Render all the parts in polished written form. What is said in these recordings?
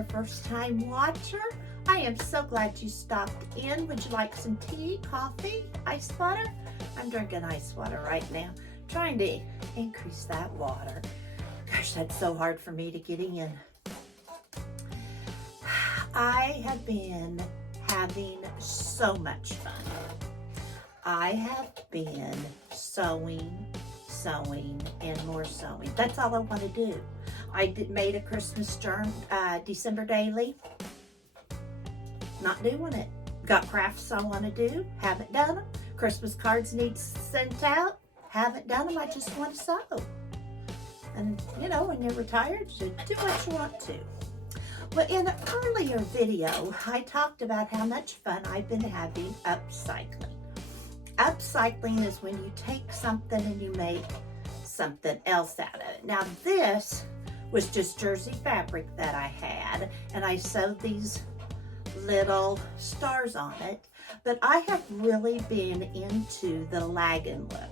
a first-time watcher, I am so glad you stopped in. Would you like some tea, coffee, ice water? I'm drinking ice water right now, trying to increase that water. Gosh, that's so hard for me to get in. I have been having so much fun. I have been sewing, and more sewing. That's all I want to do. I made a Christmas December daily. Not doing it. Got crafts I want to do. Haven't done them. Christmas cards need sent out. Haven't done them. I just want to sew. And you know, when you're retired, you do what you want to. Well, in an earlier video, I talked about how much fun I've been having upcycling. Upcycling is when you take something and you make something else out of it. Now this was just jersey fabric that I had, and I sewed these little stars on it, but I have really been into the Lagenlook.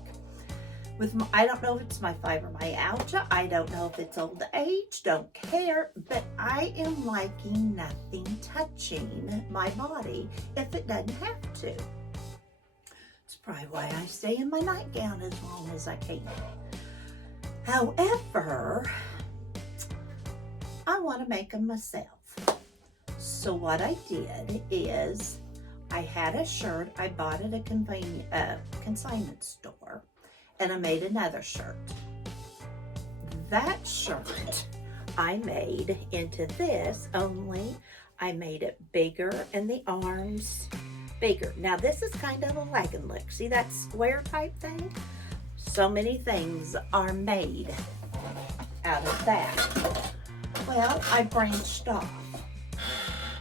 I don't know if it's my fibromyalgia, I don't know if it's old age, don't care, but I am liking nothing touching my body if it doesn't have to. It's probably why I stay in my nightgown as long as I can. However, I want to make them myself. So what I did is, I had a shirt I bought at a consignment store, and I made another shirt. That shirt I made into this, only I made it bigger and the arms bigger. Now this is kind of a Lagenlook. See that square type thing? So many things are made out of that. Well, I branched off.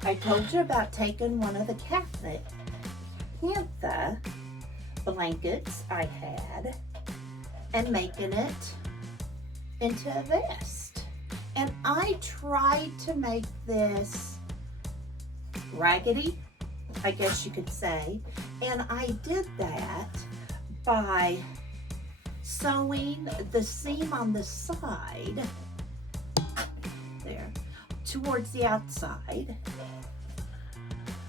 I told you about taking one of the cabinet Panther blankets I had and making it into a vest. And I tried to make this raggedy, I guess you could say, and I did that by sewing the seam on the side there towards the outside.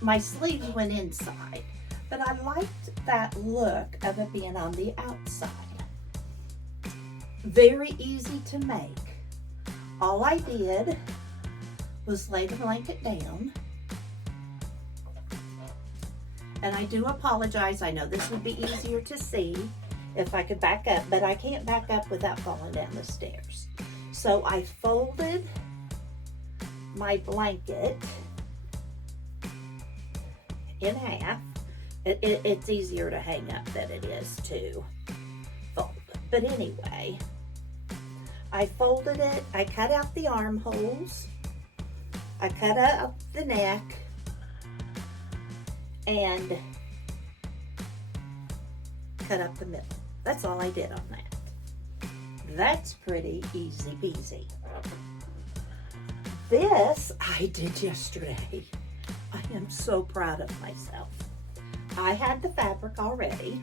My sleeves went inside, but I liked that look of it being on the outside. Very easy to make. All I did was lay the blanket down. And I do apologize, I know this would be easier to see if I could back up, but I can't back up without falling down the stairs. So I folded my blanket in half. It's easier to hang up than it is to fold. But anyway, I folded it, I cut out the armholes, I cut out the neck, and cut up the middle. That's all I did on that. That's pretty easy peasy. This I did yesterday. I am so proud of myself. I had the fabric already,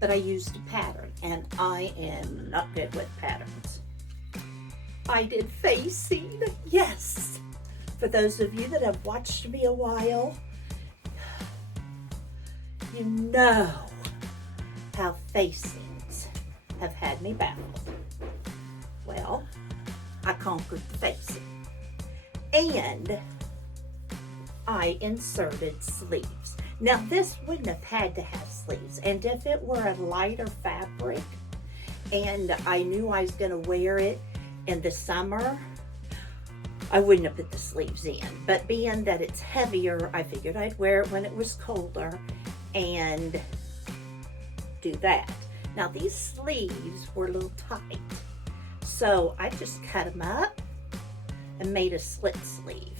but I used a pattern, and I am not good with patterns. I did facing, yes. For those of you that have watched me a while, you know how facings have had me baffled. Well, I conquered the facing. And I inserted sleeves. Now this wouldn't have had to have sleeves, and if it were a lighter fabric and I knew I was going to wear it in the summer, I wouldn't have put the sleeves in. But being that it's heavier, I figured I'd wear it when it was colder and do that. Now these sleeves were a little tight, so I just cut them up and made a slit sleeve.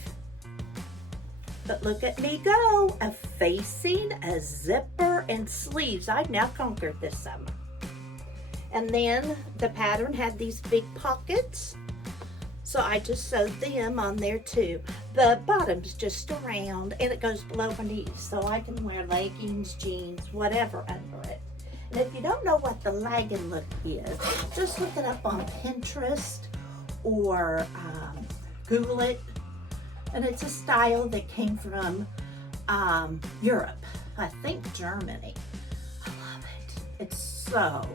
But look at me go, a facing, a zipper, and sleeves. I've now conquered this summer. And then the pattern had these big pockets, so I just sewed them on there too. The bottom's just around, and it goes below my knees, so I can wear leggings, jeans, whatever under it. And if you don't know what the Lagenlook is, just look it up on Pinterest or Google it. And it's a style that came from Europe, I think Germany. I love it. It's so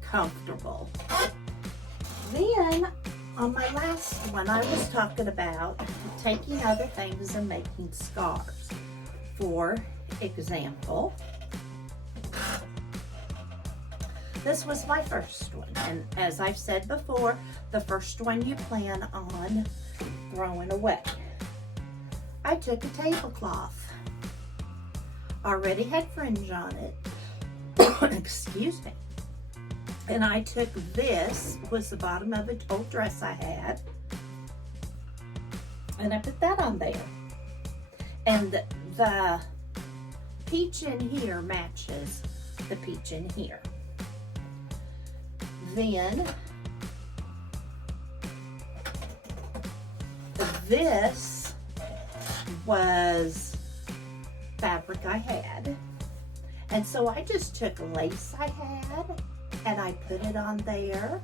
comfortable. Then on my last one, I was talking about taking other things and making scarves. For example, this was my first one. And as I've said before, the first one you plan on throwing away. I took a tablecloth, already had fringe on it, excuse me, and I took this, was the bottom of an old dress I had, and I put that on there, and the peach in here matches the peach in here. Then this was fabric I had, and so I just took lace I had and I put it on there,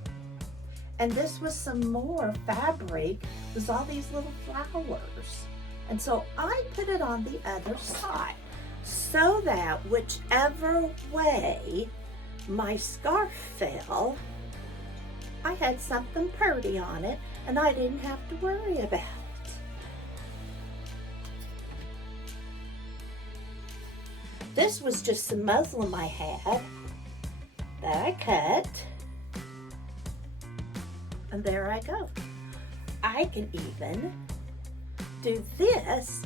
and this was some more fabric. It was all these little flowers, and so I put it on the other side so that whichever way my scarf fell, I had something pretty on it and I didn't have to worry about it. This was just some muslin I had that I cut, and there I go. I can even do this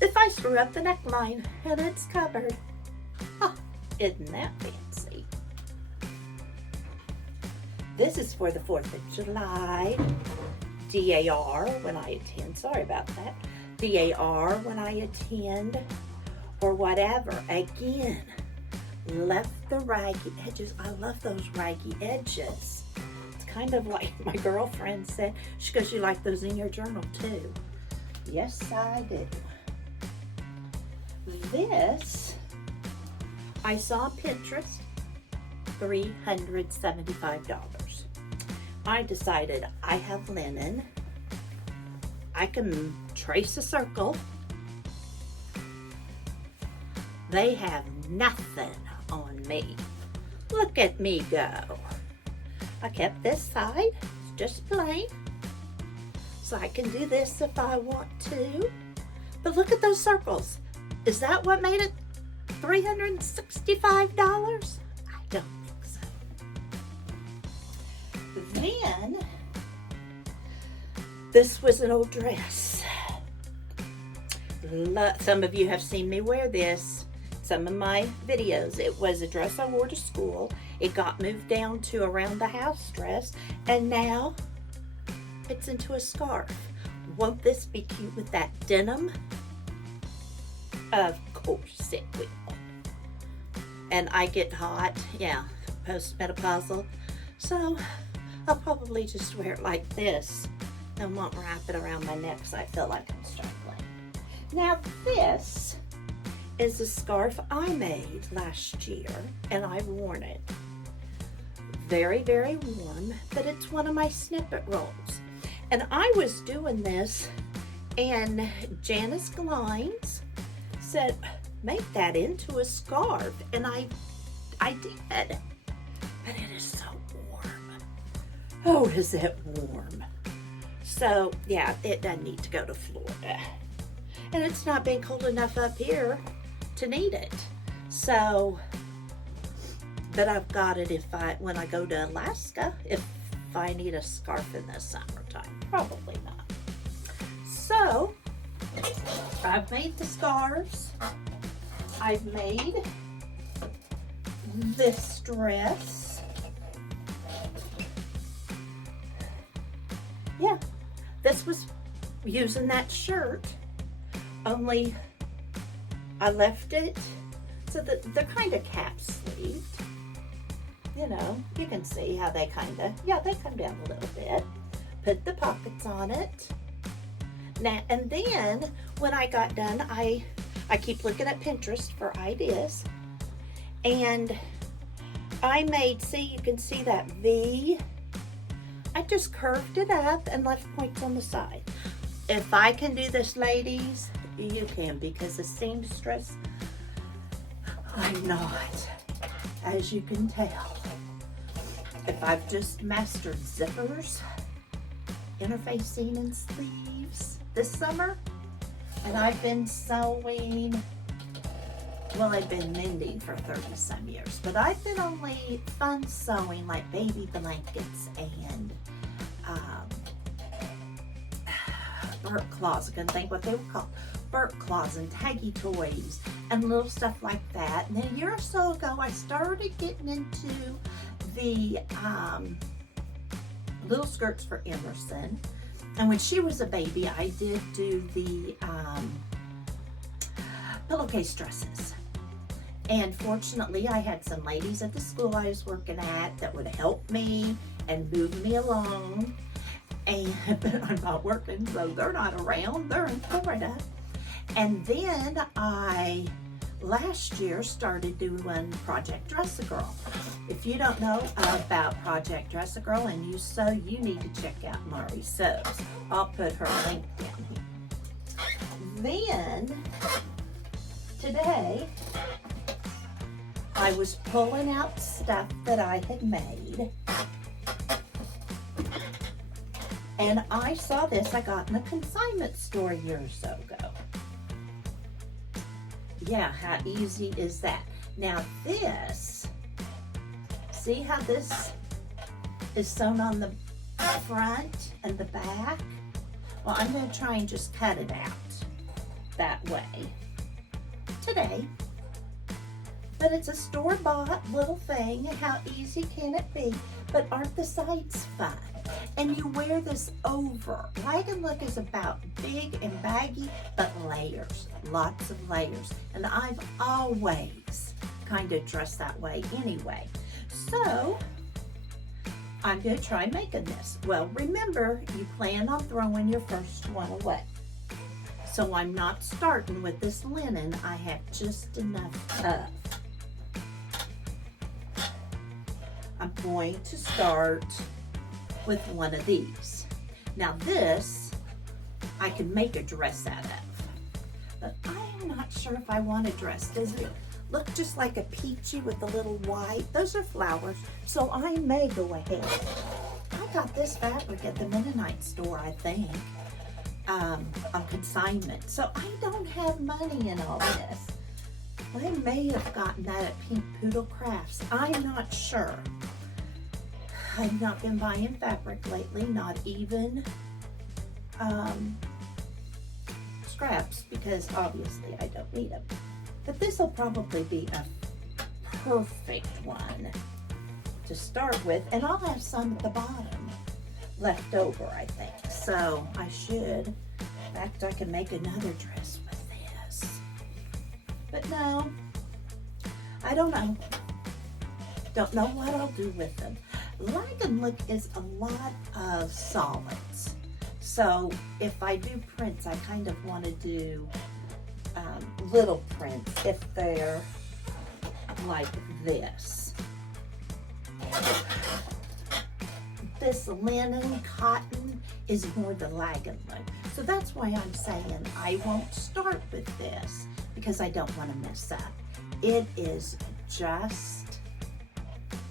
if I screw up the neckline and it's covered. Oh, isn't that fancy? This is for the 4th of July, DAR when I attend, sorry about that, DAR when I attend, or whatever. Again, left the raggy edges. I love those raggy edges. It's kind of like my girlfriend said, she goes, you like those in your journal too? Yes, I do. This, I saw on Pinterest, $375. I decided I have linen. I can trace a circle. They have nothing on me. Look at me go. I kept this side just plain, so I can do this if I want to. But look at those circles. Is that what made it $365? I don't think so. Then, this was an old dress. Some of you have seen me wear this, some of my videos. It was a dress I wore to school. It got moved down to around the house dress, and now it's into a scarf. Won't this be cute with that denim? Of course it will. And I get hot, yeah, postmenopausal, so I'll probably just wear it like this and won't wrap it around my neck because I feel like I'm struggling. Now this is a scarf I made last year, and I've worn it. Very, very warm, but it's one of my snippet rolls. And I was doing this, and Janice Glines said, make that into a scarf, and I did, but it is so warm. Oh, is it warm? So yeah, it doesn't need to go to Florida, and it's not been cold enough up here to need it. So, but I've got it when I go to Alaska, if I need a scarf in the summertime, probably not. So I've made the scarves. I've made this dress. Yeah, this was using that shirt, only I left it so that they're kind of cap sleeved. You know, you can see how they they come down a little bit. Put the pockets on it. Now, and then when I got done, I keep looking at Pinterest for ideas, and I made, see, you can see that V. I just curved it up and left points on the side. if I can do this, ladies, you can, because the seamstress, I'm not, as you can tell. If I've just mastered zippers, interfacing, and sleeves this summer, and I've been sewing, well, I've been mending for 30 some years, but I've been only fun sewing like baby blankets and burp claws. I couldn't think what they were called. Burp claws and taggy toys and little stuff like that. And then a year or so ago, I started getting into the little skirts for Emerson. And when she was a baby, I did do the pillowcase dresses. And fortunately, I had some ladies at the school I was working at that would help me and move me along. But I'm not working, so they're not around. They're in Florida. And then I, last year, started doing Project Dress a Girl. If you don't know about Project Dress a Girl and you sew, you need to check out Mari Sews. I'll put her link down here. Then, today, I was pulling out stuff that I had made. And I saw this I got in a consignment store a year or so ago. Yeah, how easy is that? Now this, see how this is sewn on the front and the back? Well, I'm going to try and just cut it out that way today. But it's a store-bought little thing. How easy can it be? But aren't the sides fun? And you wear this over. Lagenlook is about big and baggy, but layers, lots of layers. And I've always kind of dressed that way anyway. So I'm going to try making this. Well, remember, you plan on throwing your first one away. So I'm not starting with this linen. I have just enough of. I'm going to start with one of these. Now this, I can make a dress out of, but I'm not sure if I want a dress. Does it look just like a peachy with a little white? Those are flowers, so I may go ahead. I got this fabric at the Mennonite store, I think, on consignment, so I don't have money in all this. I may have gotten that at Pink Poodle Crafts. I'm not sure. I've not been buying fabric lately, not even scraps, because obviously I don't need them. But this will probably be a perfect one to start with, and I'll have some at the bottom left over, I think. So I should, in fact, I can make another dress with this. But no, I don't know. Don't know what I'll do with them. Lagenlook is a lot of solids. So if I do prints, I kind of want to do little prints if they're like this. This linen cotton is more the Lagenlook. So that's why I'm saying I won't start with this, because I don't want to mess up. It is just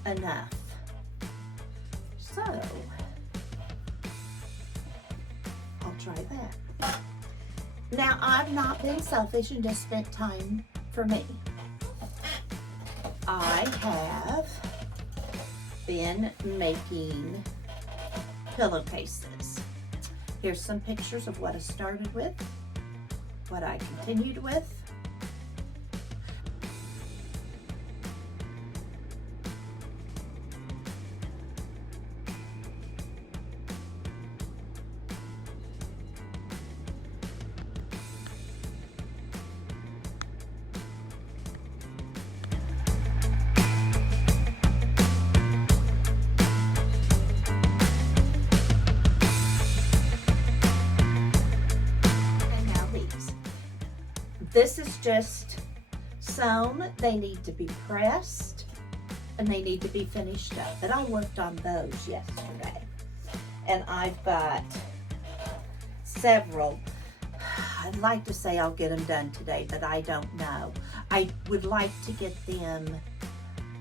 enough. So, I'll try that. Now, I've not been selfish and just spent time for me. I have been making pillowcases. Here's some pictures of what I started with, what I continued with. This is just sewn. They need to be pressed and they need to be finished up. But I worked on those yesterday. And I've got several. I'd like to say I'll get them done today, but I don't know. I would like to get them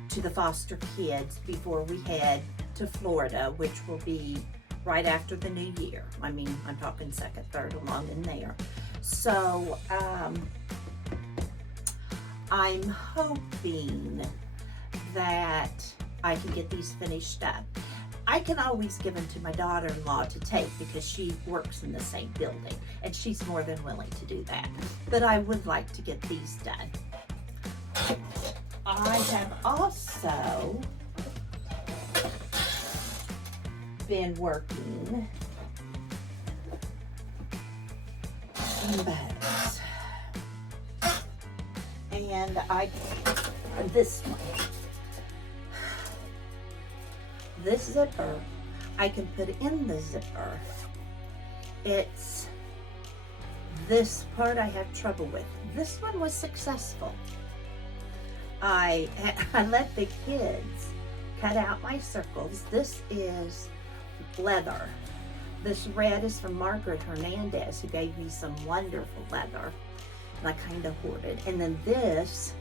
to the foster kids before we head to Florida, which will be right after the new year. I mean, I'm talking second, third, along in there. So, I'm hoping that I can get these finished up. I can always give them to my daughter-in-law to take because she works in the same building and she's more than willing to do that. But I would like to get these done. I have also been working on bags. And this one. This zipper, I can put in the zipper. It's this part I have trouble with. This one was successful. I let the kids cut out my circles. This is leather. This red is from Margaret Hernandez, who gave me some wonderful leather. And I kind of hoarded. And then this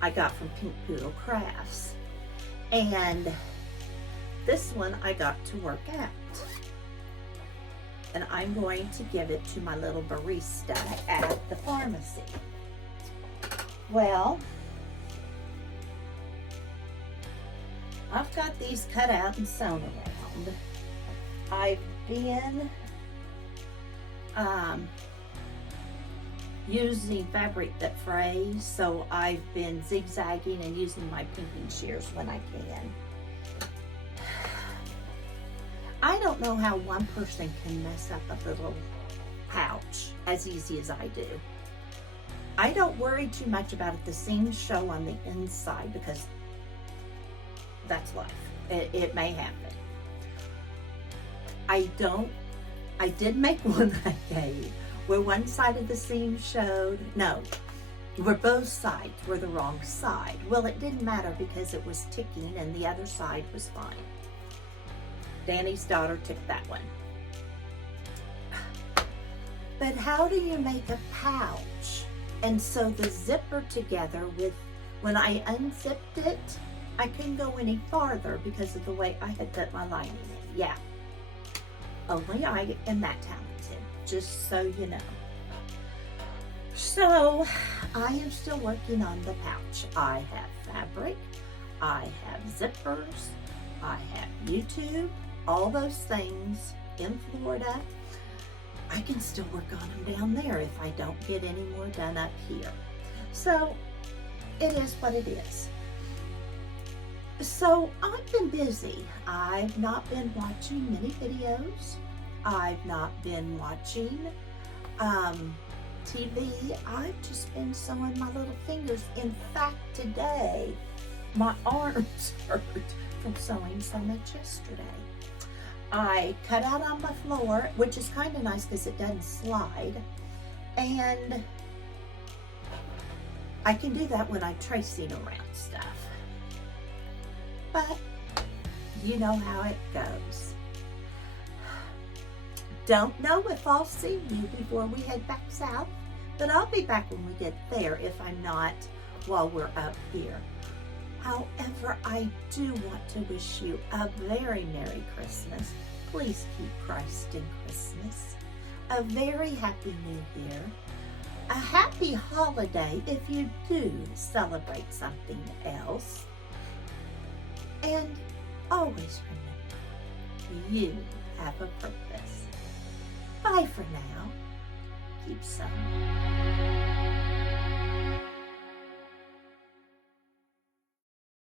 I got from Pink Poodle Crafts. And this one I got to work out. And I'm going to give it to my little barista at the pharmacy. Well, I've got these cut out and sewn around. I've been using fabric that frays, so I've been zigzagging and using my pinking shears when I can. I don't know how one person can mess up a little pouch as easy as I do. I don't worry too much about it. The seams show on the inside because that's life. It may happen. I did make one I gave where one side of the seam showed, no, where both sides were the wrong side. Well, it didn't matter because it was ticking and the other side was fine. Danny's daughter took that one. But how do you make a pouch? And so the zipper together with, when I unzipped it, I couldn't go any farther because of the way I had put my lining in. Yeah, only I am that talented, just so you know. So I am still working on the pouch. I have fabric, I have zippers, I have YouTube, all those things in Florida. I can still work on them down there if I don't get any more done up here. So it is what it is. So I've been busy. I've not been watching many videos. I've not been watching TV. I've just been sewing my little fingers. In fact, today, my arms hurt from sewing so much yesterday. I cut out on my floor, which is kind of nice because it doesn't slide. And I can do that when I'm tracing around stuff. But you know how it goes. Don't know if I'll see you before we head back south, but I'll be back when we get there if I'm not while we're up here. However, I do want to wish you a very Merry Christmas. Please keep Christ in Christmas. A very Happy New Year. A happy holiday if you do celebrate something else. And always remember, you have a purpose. Bye for now. Keep sewing.